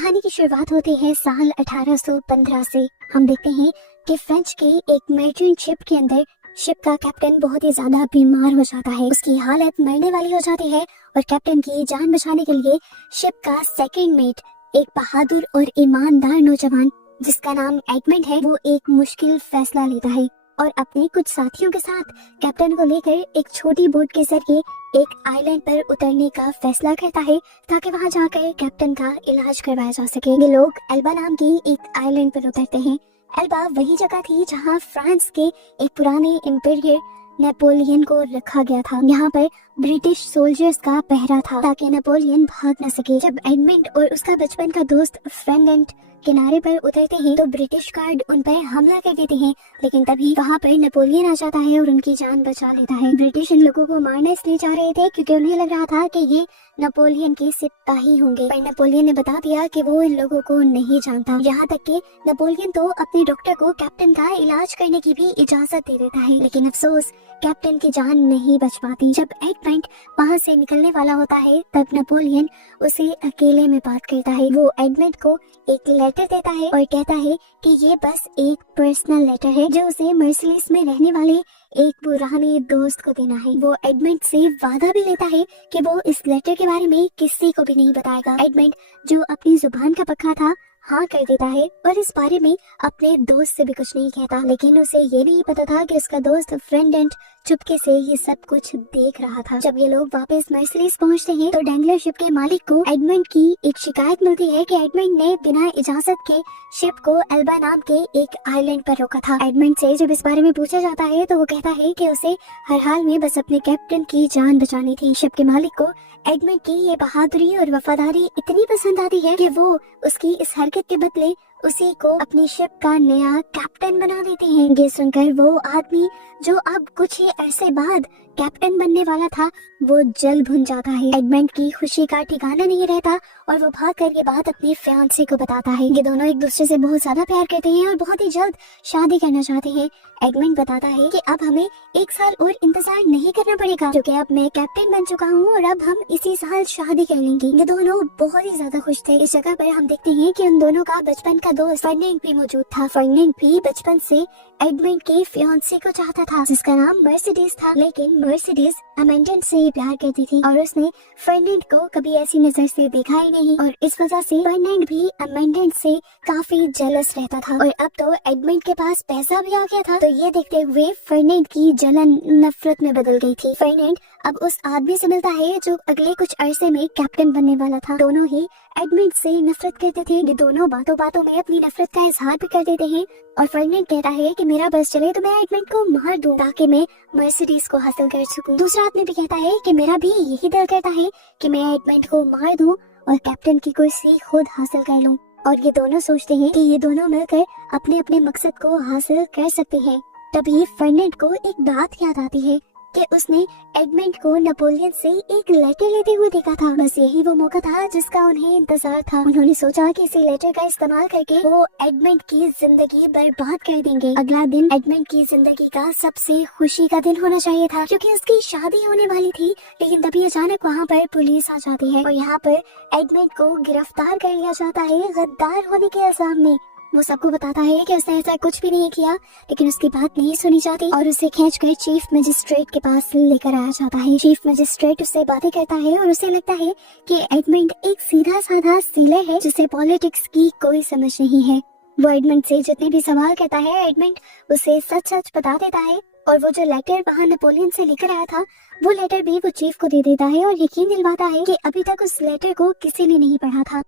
कहानी की शुरुआत होती है साल 1815 से। हम देखते हैं कि फ्रेंच के एक मर्चेंट शिप के अंदर शिप का कैप्टन बहुत ही ज्यादा बीमार हो जाता है। उसकी हालत मरने वाली हो जाती है और कैप्टन की जान बचाने के लिए शिप का सेकंड मेट, एक बहादुर और ईमानदार नौजवान जिसका नाम एडमंड है, वो एक मुश्किल फैसला लेता है और अपने कुछ साथियों के साथ कैप्टन को लेकर एक छोटी बोट के जरिए एक आइलैंड पर उतरने का फैसला करता है ताकि वहां जाकर कैप्टन का इलाज करवाया जा सके। ये लोग एल्बा नाम की एक आइलैंड पर उतरते हैं। एल्बा वही जगह थी जहां फ्रांस के एक पुराने एम्पायर नेपोलियन को रखा गया था। यहाँ पर ब्रिटिश सोल्जर्स का पहरा था ताकि नेपोलियन भाग न सके। जब एडमंड और उसका बचपन का दोस्त फ्रेंडेंट किनारे पर उतरते हैं तो ब्रिटिश गार्ड उन पर हमला कर देते हैं, लेकिन तभी वहाँ पर नेपोलियन आ जाता है और उनकी जान बचा लेता है। ब्रिटिश इन लोगों को मारने इसलिए जा रहे थे क्योंकि उन्हें लग रहा था कि ये नेपोलियन के सिपाही होंगे, पर नेपोलियन ने बता दिया कि वो इन लोगों को नहीं जानता। यहाँ तक कि नेपोलियन तो अपने डॉक्टर को कैप्टन का इलाज करने की भी इजाजत दे देता है, लेकिन अफसोस कैप्टन की जान नहीं बच पाती। जब एडमंड वहाँ से निकलने वाला होता है तब नेपोलियन उसे अकेले में बात करता है। वो एडमंड को एक लेटर देता है और कहता है कि ये बस एक पर्सनल लेटर है जो उसे मर्सिलिस में रहने वाले एक पुराने दोस्त को देना है। वो एडमंड से वादा भी लेता है कि वो इस लेटर के बारे में किसी को भी नहीं बताएगा। एडमंड जो अपनी जुबान का पक्का था, हाँ कर देता है और इस बारे में अपने दोस्त से भी कुछ नहीं कहता, लेकिन उसे ये नहीं पता था कि उसका दोस्त फ्रेंडेंट चुपके से ये सब कुछ देख रहा था। जब ये लोग वापस मर्सिलिस पहुंचते हैं तो डैंगलर शिप के मालिक को एडमंड की एक शिकायत मिलती है कि एडमंड ने बिना इजाजत के शिप को एल्बा नाम के एक आइलैंड पर रोका था। एडमंड से जब इस बारे में पूछा जाता है तो वो कहता है कि उसे हर हाल में बस अपने कैप्टन की जान बचानी थी। शिप के मालिक को एडमंड की ये बहादुरी और वफादारी इतनी पसंद आती है कि वो उसकी इस हरकत के बदले उसी को अपनी शिप का नया कैप्टन बना देते हैं। ये सुनकर वो आदमी जो अब कुछ ही अरसे बाद कैप्टन बनने वाला था, वो जल भुन जाता है। एडमंड की खुशी का ठिकाना नहीं रहता और वो भाग कर ये बात अपनी फियांसे को बताता है। ये दोनों एक दूसरे से बहुत ज्यादा प्यार करते हैं और बहुत ही जल्द शादी करना चाहते हैं। एडमंड बताता है कि अब हमें एक साल और इंतजार नहीं करना पड़ेगा क्योंकि अब मैं कैप्टन बन चुका हूँ और अब हम इसी साल शादी कर लेंगे। ये दोनों बहुत ही ज्यादा खुश थे। इस जगह पर हम देखते हैं कि उन दोनों का बचपन का दोस्त फर्डिनेंड भी मौजूद था। फर्डिनेंड भी बचपन से एडमंड के फियांसे को चाहता था जिसका नाम मर्सिडीज था, लेकिन मर्सिडीज एडमंड से प्यार करती थी और उसने फर्डिनेंड को कभी ऐसी नजर से देखा ही नहीं और इस वजह से फर्डिनेंड भी एडमंड से काफी जेलस रहता था। और अब तो एडमंड के पास पैसा भी आ गया था, तो ये देखते हुए फर्डिनेंड की जलन नफरत में बदल गई थी। फर्डिनेंड अब उस आदमी से मिलता है जो अगले कुछ अरसे में कैप्टन बनने वाला था। दोनों ही एडमंड से नफरत करते थे। ये दोनों बातों बातों में अपनी नफरत का इजहार भी कर देते हैं और फर्डिनेंड कहता है कि मेरा बस चले तो मैं एडमंड को मार दूं ताकि मैं मर्सिडीज को हासिल कर सकूं। दूसरा आदमी भी कहता है कि मेरा भी यही दिल करता है कि मैं एडमंड को मार दूं और कैप्टन की कुर्सी खुद हासिल कर लूं। और ये दोनों सोचते हैं कि ये दोनों मिलकर अपने अपने मकसद को हासिल कर सकते हैं। तभी फर्डिनेंड को एक बात याद आती है कि उसने एडमंड को नेपोलियन से एक लेटर लेते हुए देखा था। बस यही वो मौका था जिसका उन्हें इंतजार था। उन्होंने सोचा कि इसी लेटर का इस्तेमाल करके वो एडमंड की जिंदगी बर्बाद कर देंगे। अगला दिन एडमंड की जिंदगी का सबसे खुशी का दिन होना चाहिए था क्योंकि उसकी शादी होने वाली थी, लेकिन तभी अचानक वहाँ पर पुलिस आ जाती है और यहाँ पर एडमंड को गिरफ्तार कर लिया जाता है गद्दार होने के इल्जाम में। वो सबको बताता है कि उसने ऐसा कुछ भी नहीं किया, लेकिन उसकी बात नहीं सुनी जाती और उसे खींचकर चीफ मजिस्ट्रेट के पास लेकर आया जाता है। चीफ मजिस्ट्रेट उससे बातें करता है और उसे लगता है कि एडमंड एक सीधा साधा सीलर है जिसे पॉलिटिक्स की कोई समझ नहीं है। वो एडमंड से जितने भी सवाल करता है एडमंड उसे सच सच बता देता है और वो जो लेटर वहाँ नेपोलियन से लेकर आया था वो लेटर भी वो चीफ को दे देता है और यकीन दिलवाता है कि अभी तक उस लेटर को किसी ने नहीं पढ़ा था।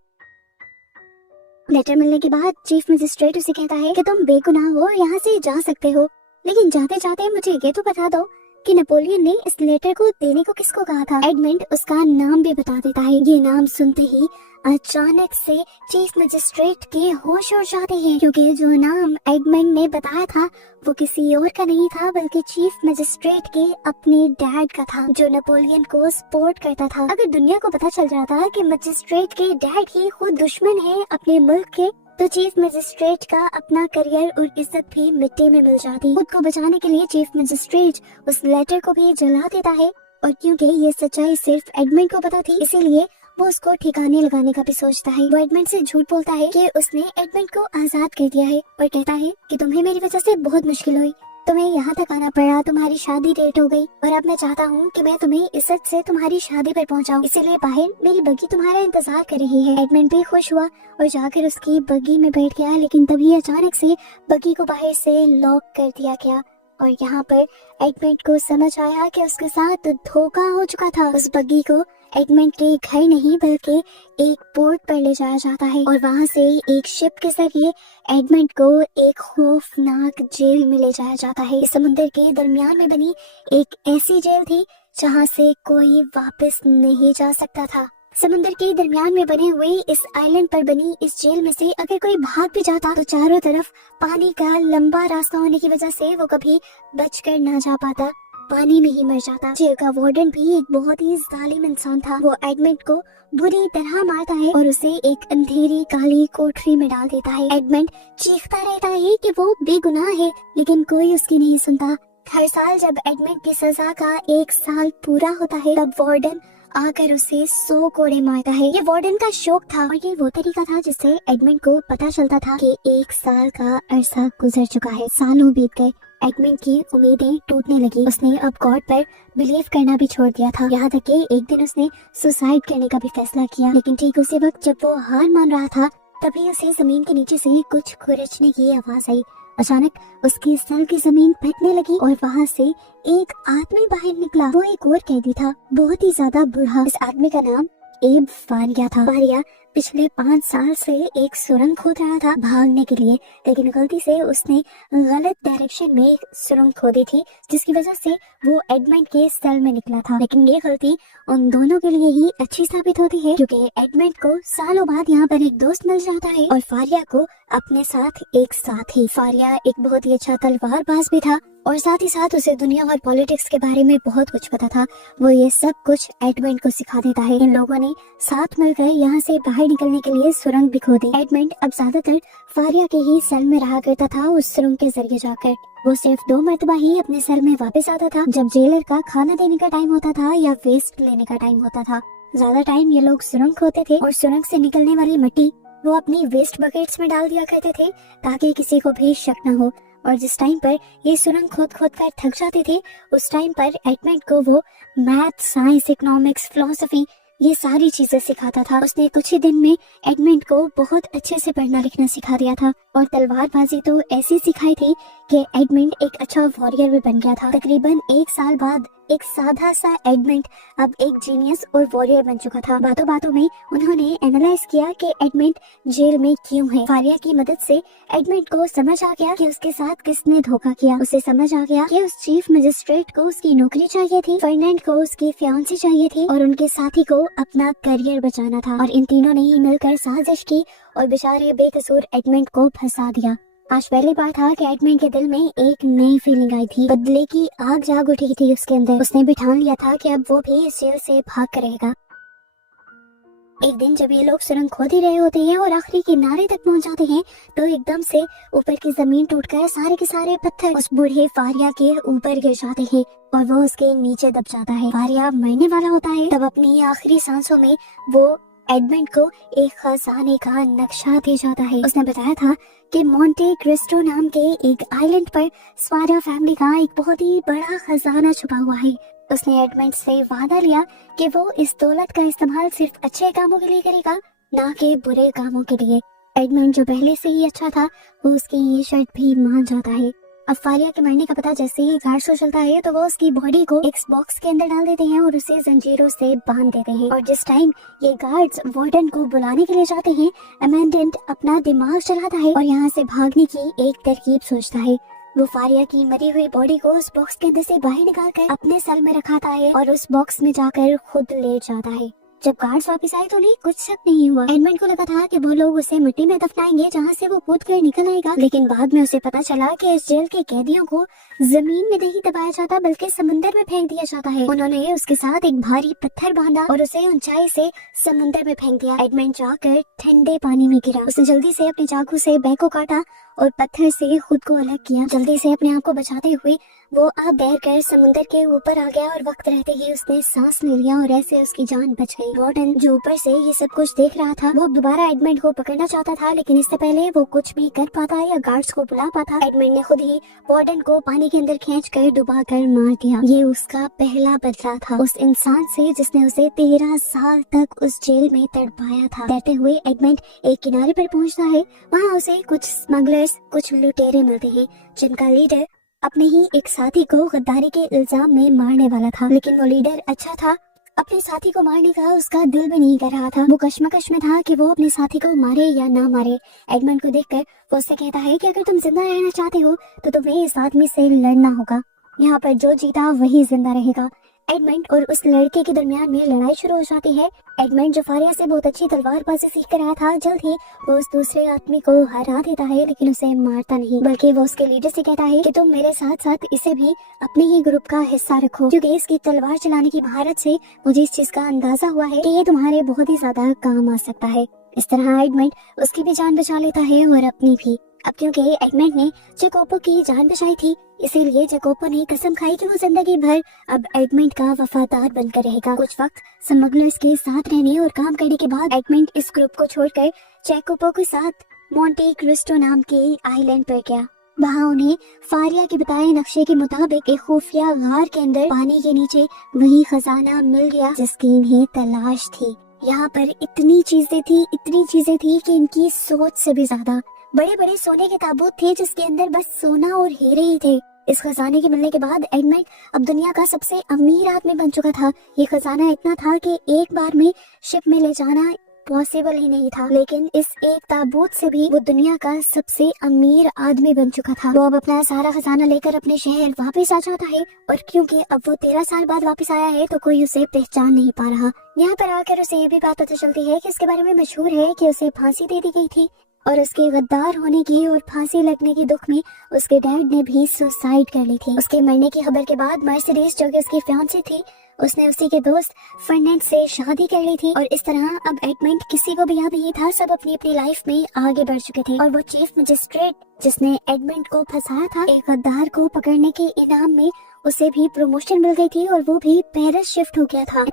लेटर मिलने के बाद चीफ मजिस्ट्रेट उसे कहता है कि तुम बेगुनाह हो, यहाँ से जा सकते हो, लेकिन जाते जाते मुझे ये तो बता दो कि नेपोलियन ने इस लेटर को देने को किसको कहा था। एडमंड उसका नाम भी बता देता है। ये नाम सुनते ही अचानक से चीफ मजिस्ट्रेट के होश उड़ जाते हैं क्योंकि जो नाम एडमंड ने बताया था वो किसी और का नहीं था बल्कि चीफ मजिस्ट्रेट के अपने डैड का था जो नेपोलियन को सपोर्ट करता था। अगर दुनिया को पता चल जाता कि मजिस्ट्रेट के डैड ही खुद दुश्मन है अपने मुल्क के, तो चीफ मजिस्ट्रेट का अपना करियर और इज्जत भी मिट्टी में मिल जाती। खुद को बचाने के लिए चीफ मजिस्ट्रेट उस लेटर को भी जला देता है और क्योंकि ये सच्चाई सिर्फ एडमंड को पता थी, इसीलिए वो उसको ठिकाने लगाने का भी सोचता है। वो एडमंड से झूठ बोलता है कि उसने एडमंड को आजाद कर दिया है और कहता है कि तुम्हें मेरी वजह से बहुत मुश्किल हुई, तुम्हें यहाँ तक आना पड़ा, तुम्हारी शादी लेट हो गई और अब मैं चाहता हूँ कि मैं तुम्हें इज्जत से तुम्हारी शादी पर पहुँचाऊँ, इसीलिए बाहर मेरी बग्गी तुम्हारा इंतजार कर रही है। एडमंड भी खुश हुआ और जाकर उसकी बग्गी में बैठ गया, लेकिन तभी अचानक से बग्गी को बाहर से लॉक कर दिया गया और यहाँ पर एडमंड को समझ आया कि उसके साथ धोखा हो चुका था। उस बग्गी को एडमंड के घर नहीं बल्कि एक पोर्ट पर ले जाया जाता है और वहाँ से एक शिप के जरिए एडमंड को एक खौफनाक जेल में ले जाया जाता है। इस समुद्र के दरमियान में बनी एक ऐसी जेल थी जहाँ से कोई वापस नहीं जा सकता था। समुद्र के दरमियान में बने हुए इस आइलैंड पर बनी इस जेल में से अगर कोई भाग भी जाता तो चारों तरफ पानी का लंबा रास्ता होने की वजह से वो कभी बचकर ना जा पाता, पानी में ही मर जाता। जेल का वार्डन भी एक बहुत ही जालिम इंसान था। वो एडमंड को बुरी तरह मारता है और उसे एक अंधेरी काली कोठरी में डाल देता है। एडमंड चीखता रहता है कि वो बेगुनाह है, लेकिन कोई उसकी नहीं सुनता। हर साल जब एडमंड की सजा का 1 साल पूरा होता है तब वार्डन आकर उसे 100 कोड़े मारता है। ये वार्डन का शौक था और ये वो तरीका था जिससे एडमंड को पता चलता था कि 1 साल का अरसा गुजर चुका है। सालों बीत गए, एडमंड की उम्मीदें टूटने लगी। उसने अब गॉड पर बिलीव करना भी छोड़ दिया था, यहाँ तक कि एक दिन उसने सुसाइड करने का भी फैसला किया। लेकिन ठीक उसी वक्त जब वो हार मान रहा था तभी उसे जमीन के नीचे से कुछ खुरचने की आवाज आई। अचानक उसके सर की जमीन फटने लगी और वहाँ से एक आदमी बाहर निकला। वो एक और कैदी था, बहुत ही ज्यादा बूढ़ा। इस आदमी का नाम एब फारिया था। फारिया पिछले 5 साल से एक सुरंग खोद रहा था भागने के लिए, लेकिन गलती से उसने गलत डायरेक्शन में एक सुरंग खोदी थी, जिसकी वजह से वो एडमंड के सेल में निकला था। लेकिन ये गलती उन दोनों के लिए ही अच्छी साबित होती है, क्योंकि एडमंड को सालों बाद यहाँ पर एक दोस्त मिल जाता है और फारिया को अपने साथ एक साथी। फारिया एक बहुत ही अच्छा तलवारबाज भी था और साथ ही साथ उसे दुनिया और पॉलिटिक्स के बारे में बहुत कुछ पता था। वो ये सब कुछ एडमंड को सिखा देता है। इन लोगों ने साथ मिलकर यहाँ से बाहर निकलने के लिए सुरंग भी खोदी। एडमंड अब ज्यादातर फारिया के ही सेल में रहा करता था। उस सुरंग के जरिए जाकर वो सिर्फ 2 मरतबा ही अपने सेल में वापस आता था, जब जेलर का खाना देने का टाइम होता था या वेस्ट लेने का टाइम होता था। ज्यादा टाइम ये लोग सुरंग खोदते थे और सुरंग से निकलने वाली मिट्टी वो अपनी वेस्ट बकेट्स में डाल दिया करते थे ताकि किसी को भी शक न हो। और जिस टाइम पर ये सुरंग खोद खोद कर थक जाते थे, उस टाइम पर एडमंड को वो मैथ, साइंस, इकोनॉमिक्स, फिलोसफी ये सारी चीजें सिखाता था। उसने कुछ ही दिन में एडमंड को बहुत अच्छे से पढ़ना लिखना सिखा दिया था और तलवारबाजी तो ऐसी सिखाई थी कि एडमंड एक अच्छा वॉरियर भी बन गया था। तकरीबन 1 साल बाद एक सादा सा एडमंड अब एक जीनियस और वॉरियर बन चुका था। बातों बातों में उन्होंने एनालाइज किया कि एडमंड जेल में क्यों है। फारिया की मदद से एडमंड को समझ आ गया कि उसके साथ किसने धोखा किया। उसे समझ आ गया कि उस चीफ मजिस्ट्रेट को उसकी नौकरी चाहिए थी, फर्नांड को उसकी फियांसी चाहिए थी और उनके साथी को अपना करियर बचाना था। और इन तीनों ने ही मिलकर साजिश की और बेचारे बेकसूर एडमंड को फंसा दिया। आज पहली बार था कि एडमंड के दिल में एक नई फीलिंग आई थी। बदले की आग जाग उठी थी उसके अंदर। उसने भी ठान लिया था कि अब वो भी इस जेल से भाग कर रहेगा। एक दिन जब ये लोग सुरंग खोद ही रहे होते हैं और आखिरी किनारे तक पहुंच जाते हैं तो एकदम से ऊपर की जमीन टूटकर सारे के सारे पत्थर उस बूढ़े फारिया के ऊपर गिर जाते हैं और वो उसके नीचे दब जाता है। फारिया मरने वाला होता है। तब अपनी आखिरी सांसों में वो एडमंड को एक खजाने का नक्शा दे जाता है। उसने बताया था कि मोंटे क्रिस्टो नाम के एक आइलैंड पर स्वारा फैमिली का एक बहुत ही बड़ा खजाना छुपा हुआ है। उसने एडमंड से वादा लिया कि वो इस दौलत का इस्तेमाल सिर्फ अच्छे कामों के लिए करेगा, ना कि बुरे कामों के लिए। एडमंड जो पहले से ही अच्छा था वो उसकी ये शर्त भी मान जाता है। अब फारिया के मरने का पता जैसे ही गार्ड्स को चलता है तो वो उसकी बॉडी को एक बॉक्स के अंदर डाल देते हैं और उसे जंजीरों से बांध देते हैं। और जिस टाइम ये गार्ड्स वार्डन को बुलाने के लिए जाते हैं, अमेंडेंट अपना दिमाग चलाता है और यहाँ से भागने की एक तरकीब सोचता है। वो फारिया की मरी हुई बॉडी को उस बॉक्स के अंदर से बाहर निकाल कर अपने सेल में रखाता है और उस बॉक्स में जाकर खुद लेट जाता है। जब गार्ड्स वापस आए तो उन्हें कुछ शक नहीं हुआ। एडमंड को लगा था कि वो लोग उसे मिट्टी में दफनाएंगे जहाँ से वो कूद कर निकल आएगा, लेकिन बाद में उसे पता चला कि इस जेल के कैदियों को जमीन में नहीं दबाया जाता बल्कि समंदर में फेंक दिया जाता है। उन्होंने उसके साथ एक भारी पत्थर बांधा और उसे ऊंचाई से समंदर में फेंक दिया। एडमंड जाकर ठंडे पानी में गिरा। उसने जल्दी से अपने चाकू से बैक को काटा और पत्थर से खुद को अलग किया। जल्दी से अपने आप को बचाते हुए वो आप तैर कर समुद्र के ऊपर आ गया और वक्त रहते ही उसने सांस ले लिया और ऐसे उसकी जान बच गई। वार्डन जो ऊपर से ये सब कुछ देख रहा था वो दोबारा एडमंड को पकड़ना चाहता था, लेकिन इससे पहले वो कुछ भी कर पाता या गार्ड्स को बुला पाता, एडमंड ने खुद ही वार्डन को पानी के अंदर खींच कर डुबा कर मार दिया। ये उसका पहला बदला था उस इंसान से जिसने उसे 13 साल तक उस जेल में तड़पाया था। तैरते हुए एडमंड एक किनारे पर पहुंचता है। वहाँ उसे कुछ स्मगलर्स, कुछ लुटेरे मिलते हैं जिनका लीडर अपने ही एक साथी को गद्दारी के इल्जाम में मारने वाला था, लेकिन वो लीडर अच्छा था, अपने साथी को मारने का उसका दिल भी नहीं कर रहा था। वो कश्मकश में था कि वो अपने साथी को मारे या ना मारे। एडमंड को देखकर वो उससे कहता है कि अगर तुम जिंदा रहना चाहते हो तो तुम्हें इस आदमी से लड़ना होगा। यहाँ पर जो जीता वही जिंदा रहेगा। एडमंड और उस लड़के के दरमियान में लड़ाई शुरू हो जाती है। एडमंड जो फारिया से बहुत अच्छी तलवारबाजी सीख कर आया था, जल्द ही वो उस दूसरे आदमी को हरा देता है, लेकिन उसे मारता नहीं, बल्कि वो उसके लीडर से कहता है कि तुम मेरे साथ साथ इसे भी अपने ही ग्रुप का हिस्सा रखो, क्योंकि इसकी तलवार चलाने की महारत से मुझे इस चीज का अंदाजा हुआ है कि ये तुम्हारे बहुत ही ज्यादा काम आ सकता है। इस तरह एडमंड उसकी भी जान बचा लेता है और अपनी भी। अब क्योंकि एडमंड ने जैकोबो की जान बचाई थी, इसीलिए जैकोबो ने कसम खाई कि वो जिंदगी भर अब एडमंड का वफादार बनकर रहेगा। कुछ वक्त स्मगलर्स के साथ रहने और काम करने के बाद एडमंड इस ग्रुप को छोड़कर जैकोबो के साथ मोंटे क्रिस्टो नाम के आइलैंड पर गया। वहाँ उन्हें फारिया के बताए नक्शे के मुताबिक एक खुफिया गार के अंदर पानी के नीचे वही खजाना मिल गया जिसकी इन्हें तलाश थी। यहाँ पर इतनी चीजें थी कि इनकी सोच से भी ज्यादा बड़े बड़े सोने के ताबूत थे जिसके अंदर बस सोना और हीरे ही थे। इस खजाने के मिलने के बाद एडमंड अब दुनिया का सबसे अमीर आदमी बन चुका था। ये खजाना इतना था कि एक बार में शिप में ले जाना पॉसिबल ही नहीं था, लेकिन इस एक ताबूत से भी वो दुनिया का सबसे अमीर आदमी बन चुका था। वो अब अपना सारा खजाना लेकर अपने शहर वापस आ जाता है, और क्योंकि अब वो 13 साल बाद वापस आया है तो कोई उसे पहचान नहीं पा रहा। यहाँ पर आकर उसे ये भी बात पता चलती है कि इसके बारे में मशहूर है कि उसे फांसी दे दी गई थी, और उसके गद्दार होने की और फांसी लगने के दुख में उसके डैड ने भी सुसाइड कर ली थी। उसके मरने की खबर के बाद मर्सिडीज जो कि उसकी फियांसी थी, उसने उसी के दोस्त फर्नांड से शादी कर ली थी। और इस तरह अब एडमंड किसी को भी याद नहीं था, सब अपनी अपनी लाइफ में आगे बढ़ चुके थे। और वो चीफ मजिस्ट्रेट जिसने एडमंड को फंसाया था, एक गद्दार को पकड़ने के इनाम में उसे भी प्रमोशन मिल गई थी और वो भी पेरिस शिफ्ट हो गया था।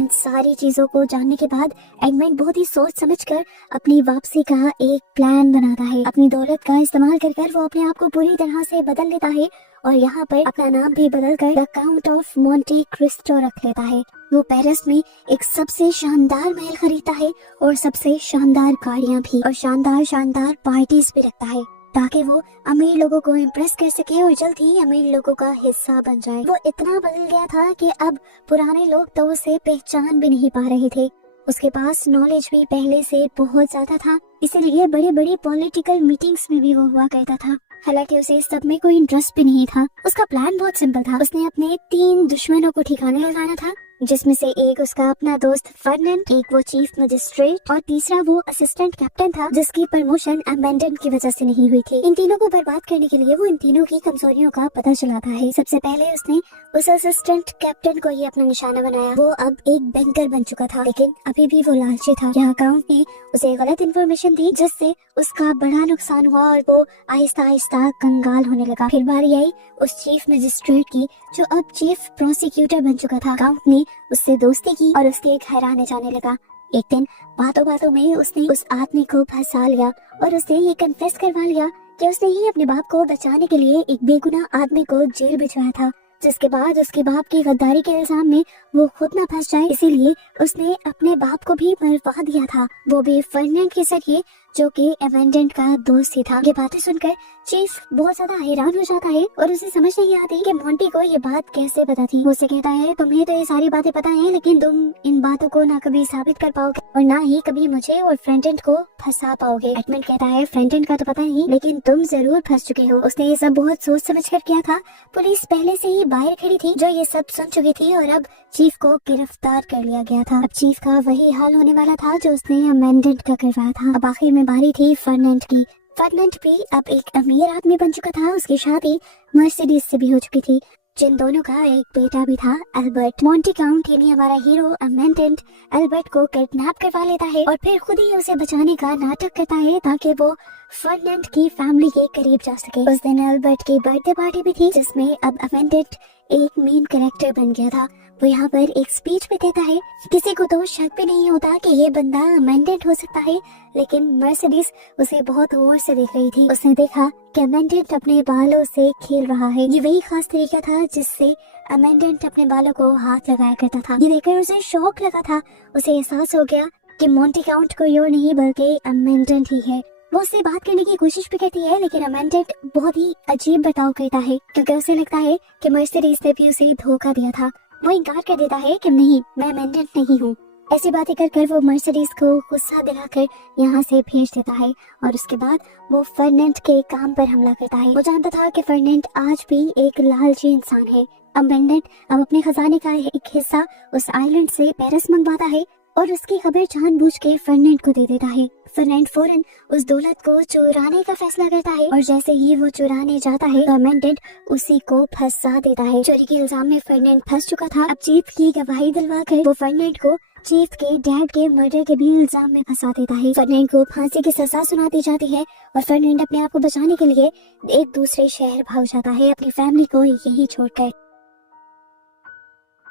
इन सारी चीजों को जानने के बाद एडमंड बहुत ही सोच समझकर अपनी वापसी का एक प्लान बनाता है। अपनी दौलत का इस्तेमाल कर वो अपने आप को पूरी तरह से बदल लेता है और यहाँ पर अपना नाम भी बदलकर the count of Monte Cristo रख लेता है। वो पेरिस में एक सबसे शानदार महल खरीदता है और सबसे शानदार गाड़ियाँ भी और शानदार पार्टीज भी रखता है, ताकि वो अमीर लोगों को इम्प्रेस कर सके और जल्द ही अमीर लोगों का हिस्सा बन जाए। वो इतना बदल गया था कि अब पुराने लोग तो उसे पहचान भी नहीं पा रहे थे। उसके पास नॉलेज भी पहले से बहुत ज्यादा था, इसीलिए बड़ी बड़ी पॉलिटिकल मीटिंग्स में भी वो हुआ करता था। हालांकि उसे सब में कोई इंटरेस्ट भी नहीं था। उसका प्लान बहुत सिंपल था। उसने अपने 3 दुश्मनों को ठिकाने लगाना था, जिसमें से एक उसका अपना दोस्त फर्नांड, एक वो चीफ मजिस्ट्रेट और तीसरा वो असिस्टेंट कैप्टन था जिसकी प्रमोशन अमेंडन की वजह से नहीं हुई थी। इन तीनों को बर्बाद करने के लिए वो इन तीनों की कमजोरियों का पता चलाता है। सबसे पहले उसने उस असिस्टेंट कैप्टन को ही अपना निशाना बनाया। वो अब एक बैंकर बन चुका था, लेकिन अभी भी वो लालची था। यहाँ काउंट ने उसे गलत इन्फॉर्मेशन दी जिससे उसका बड़ा नुकसान हुआ और वो आहिस्ता आहिस्ता कंगाल होने लगा। फिर बारी आई उस चीफ मजिस्ट्रेट की जो अब चीफ प्रोसिक्यूटर बन चुका था। काउंट ने उससे दोस्ती की और उसके घराने जाने लगा। एक दिन बातों बातों में उसने उस आदमी को फंसा लिया और उसे ये कन्फेस करवा लिया कि उसने ही अपने बाप को बचाने के लिए एक बेगुनाह आदमी को जेल भिजवाया था, जिसके बाद उसके बाप की गद्दारी के इल्जाम में वो खुद न फंस जाए, इसीलिए उसने अपने बाप को भी मरवा दिया था, वो भी फर्नांड के जरिए जो कि अमेंडन का दोस्त ही था। ये बातें सुनकर चीफ बहुत ज्यादा हैरान हो जाता है और उसे समझ नहीं आती कि मोंटी को ये बात कैसे पता थी। उसे कहता है तुम्हें तो ये सारी बातें पता है, लेकिन तुम इन बातों को ना कभी साबित कर पाओगे और ना ही कभी मुझे और फ्रेंटन को फंसा पाओगे। एडमंड कहता है फ्रेंटन का तो पता नहीं, लेकिन तुम जरूर फंस चुके हो। उसने ये सब बहुत सोच समझ कर किया था। पुलिस पहले से ही बाहर खड़ी थी जो ये सब सुन चुकी थी और अब चीफ को गिरफ्तार कर लिया गया था। अब चीफ का वही हाल होने वाला था जो उसने अमेंडन का करवाया था। अब आखिर में बारी थी फर्नांड की। फर्नांड भी अब एक अमीर आदमी बन चुका था। उसकी शादी मर्सिडीज से भी हो चुकी थी। जिन दोनों का एक बेटा भी था, एल्बर्ट। मोंटी काउंट यानी हमारा हीरो अमेंडेंट एल्बर्ट को किडनैप करवा लेता है और फिर खुद ही उसे बचाने का नाटक करता है ताकि वो फर्डिनेंड की फैमिली के करीब जा सके। उस दिन एल्बर्ट की बर्थडे पार्टी भी थी जिसमें अब अमेंडेंट एक मेन कैरेक्टर बन गया था। वो यहाँ पर एक स्पीच भी देता है। किसी को तो शक भी नहीं होता कि ये बंदा अमेंडेंट हो सकता है, लेकिन मर्सिडीज उसे बहुत गौर से देख रही थी। उसने देखा कि अमेंडेंट अपने बालों से खेल रहा है। ये वही खास तरीका था जिससे अमेंडेंट अपने बालों को हाथ लगाया करता था। ये देखकर उसे शौक लगा था। उसे एहसास हो गया कि मोंटी काउंट कोई और नहीं बल्कि अमेंडेंट ही है। वो उससे बात करने की कोशिश भी करती है, लेकिन अमेंडेंट बहुत ही अजीब बर्ताव करता है क्योंकि उसे लगता है कि मर्सिडीज ने भी उसे धोखा दिया था। वो इनकार कर देता है कि नहीं, मैं अमेंडेंट नहीं हूँ। ऐसी बातें कर वो मर्सिडीज को गुस्सा दिलाकर यहाँ से भेज देता है और उसके बाद वो फर्डिनेंड के काम पर हमला करता है। वो जानता था कि फर्डिनेंड आज भी एक लालची इंसान है। अमेंडेंट अब अपने खजाने का एक हिस्सा उस आइलैंड से पेरिस मंगवाता है और उसकी खबर जानबूझ के फर्डिनेंड को दे देता है। फर्डिनेंड फौरन उस दौलत को चुराने का फैसला करता है और जैसे ही वो चुराने जाता है तो अमेंडेंट उसी को फंसा देता है। चोरी के इल्जाम में फर्डिनेंड फंस चुका था। अब चीफ की गवाही दिलवाकर वो फर्डिनेंड को चीफ के डैड के मर्डर के भी इल्जाम में फंसा देता है। फर्डिनेंड को फांसी की सजा सुना दी जाती है और फर्डिनेंड अपने आप को बचाने के लिए एक दूसरे शहर भाग जाता है, अपनी फैमिली को यहीं छोड़कर।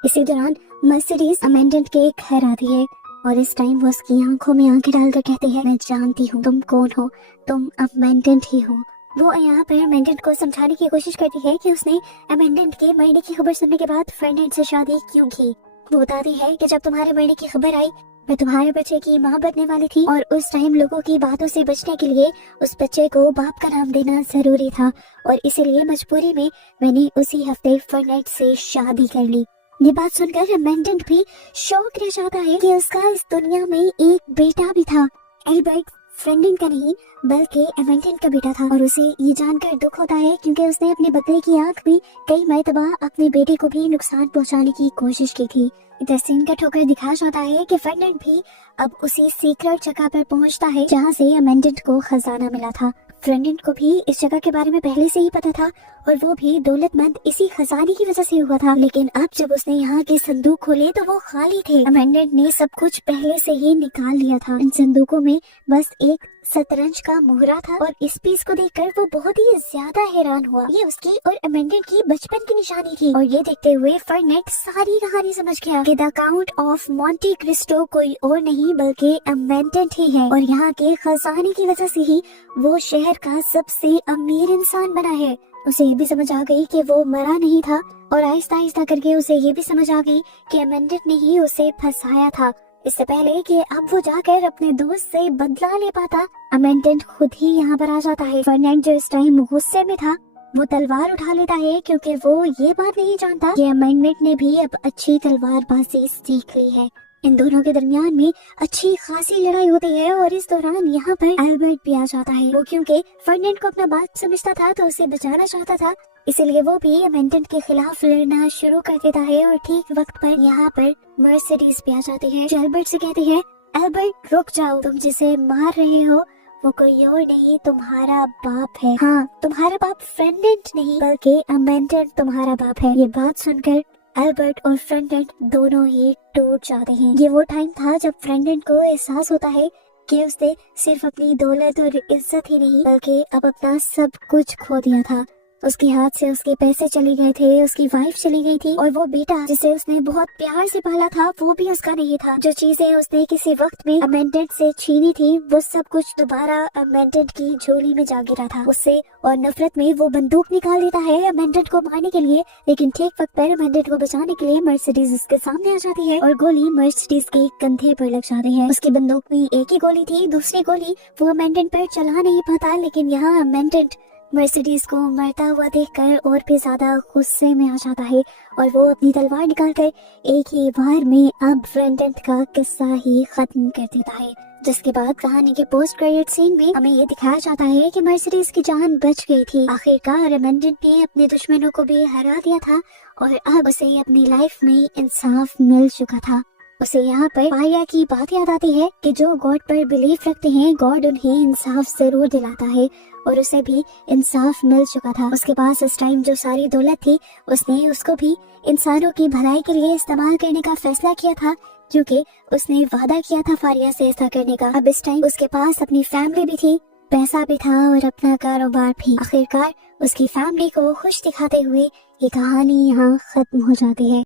इसी दौरान मर्सिडीज अमेंडेंट के घर आती है और इस टाइम वो उसकी आंखों में आंखें डालकर कहते हैं, मैं जानती हूँ तुम कौन हो, तुम अमेंडेंट ही हो। वो यहाँ पर अमेंडेंट को समझाने की कोशिश करती है कि उसने अमेंडेंट के मरने की खबर सुनने के बाद फर्डिनेंड से शादी क्यों की। वो बताती है कि जब तुम्हारे मरने की खबर आई मैं तुम्हारे बच्चे की माँ बनने वाली थी और उस टाइम लोगों की बातों से बचने के लिए उस बच्चे को बाप का नाम देना जरूरी था और इसीलिए मजबूरी में मैंने उसी हफ्ते फर्डिनेंड से शादी कर ली। ये बात सुनकर अमेंडेंट भी शौक रह जाता है कि उसका इस दुनिया में एक बेटा भी था। एल्बर्ट फर्डिनेंड का नहीं बल्कि अमेंडेंट का बेटा था और उसे ये जानकर दुख होता है क्योंकि उसने अपने बदले की आंख में कई मर्तबा अपने बेटे को भी नुकसान पहुंचाने की कोशिश की थी। इधर सीन कट होकर दिखाया जाता है कि फर्डिनेंड भी अब उसी सीक्रेट जगह पर पहुंचता है जहां से अमेंडेंट को खजाना मिला था। फर्डिनेंड को भी इस जगह के बारे में पहले से ही पता था और वो भी दौलतमंद इसी खजाने की वजह से हुआ था, लेकिन अब जब उसने यहाँ के संदूक खोले तो वो खाली थे। अमेंडेंट ने सब कुछ पहले से ही निकाल लिया था। इन संदूकों में बस एक शतरंज का मोहरा था और इस पीस को देखकर वो बहुत ही ज्यादा हैरान हुआ। ये उसकी और अमेंडेंट की बचपन की निशानी थी और ये देखते हुए फर्डिनेंड सारी कहानी समझ गया कि the count of Monte Cristo कोई और नहीं बल्कि अमेंडेंट ही है और यहाँ के खजाने की वजह से ही वो शहर का सबसे अमीर इंसान बना है। उसे ये भी समझ आ गई कि वो मरा नहीं था और आहिस्ता आहिस्ता करके उसे ये भी समझ आ गई कि अमेंडेंट ने ही उसे फंसाया था। इससे पहले कि अब वो जाकर अपने दोस्त से बदला ले पाता, अमेंडेंट खुद ही यहाँ पर आ जाता है। फर्डिनेंड जो इस टाइम गुस्से में था वो तलवार उठा लेता है क्योंकि वो ये बात नहीं जानता कि अमेंडेंट ने भी अब अच्छी तलवारबाजी सीख ली है। इन दोनों के दरमियान में अच्छी खासी लड़ाई होती है और इस दौरान यहाँ पर एल्बर्ट भी आ जाता है। वो क्योंकि फर्डिनेंड को अपना बात समझता था तो उसे बचाना चाहता था, इसीलिए वो भी अमेंडेंट के खिलाफ लड़ना शुरू कर देता है और ठीक वक्त पर यहाँ पर मर्सिडीज भी आ जाती है जो एल्बर्ट से कहती है, एल्बर्ट रुक जाओ, तुम जिसे मार रहे हो वो कोई और नहीं तुम्हारा बाप है। हाँ, तुम्हारा बाप फर्डिनेंड नहीं बल्कि अमेंडेंट तुम्हारा बाप है। ये बात सुनकर एल्बर्ट और फर्डिनेंड दोनों ही टूट जाते हैं। ये वो टाइम था जब फर्डिनेंड को एहसास होता है कि उसने सिर्फ अपनी दौलत और इज्जत ही नहीं बल्कि अब अपना सब कुछ खो दिया था। उसके हाथ से उसके पैसे चले गए थे, उसकी वाइफ चली गई थी और वो बेटा जिसे उसने बहुत प्यार से पाला था वो भी उसका नहीं था। जो चीजें उसने किसी वक्त में अमेंडेंट से छीनी थी वो सब कुछ दोबारा अमेंडेंट की झोली में जा गिरा था। उससे और नफरत में वो बंदूक निकाल देता है अमेंडेंट को मारने के लिए, लेकिन ठीक वक्त पर अमेंडेंट को बचाने के लिए मर्सिडीज उसके सामने आ जाती है और गोली मर्सिडीज के कंधे पर लग जाती है। उसकी बंदूक में एक ही गोली थी, दूसरी गोली वो अमेंडेंट पर चला नहीं पाता, लेकिन यहाँ अमेंडेंट मर्सिडीज को मरता हुआ देखकर और भी ज्यादा गुस्से में आ जाता है और वो अपनी तलवार निकालकर एक ही वार में अब फर्डिनेंड का किस्सा ही खत्म कर देता है। जिसके बाद कहानी के पोस्ट क्रेडिट सीन में हमें ये दिखाया जाता है कि मर्सिडीज की जान बच गई थी। आखिरकार अमेंडेंट ने अपने दुश्मनों को भी हरा दिया था और अब उसे अपनी लाइफ में इंसाफ मिल चुका था। उसे यहाँ पर फारिया की बात याद आती है कि जो गॉड पर बिलीफ रखते हैं, गॉड उन्हें इंसाफ जरूर दिलाता है और उसे भी इंसाफ मिल चुका था। उसके पास इस टाइम जो सारी दौलत थी, उसने उसको भी इंसानों की भलाई के लिए इस्तेमाल करने का फैसला किया था, क्योंकि उसने वादा किया था फारिया से ऐसा करने का। अब इस टाइम उसके पास अपनी फैमिली भी थी, पैसा भी था और अपना कारोबार भी। आखिरकार उसकी फैमिली को खुश दिखाते हुए ये कहानी यहाँ खत्म हो जाती है।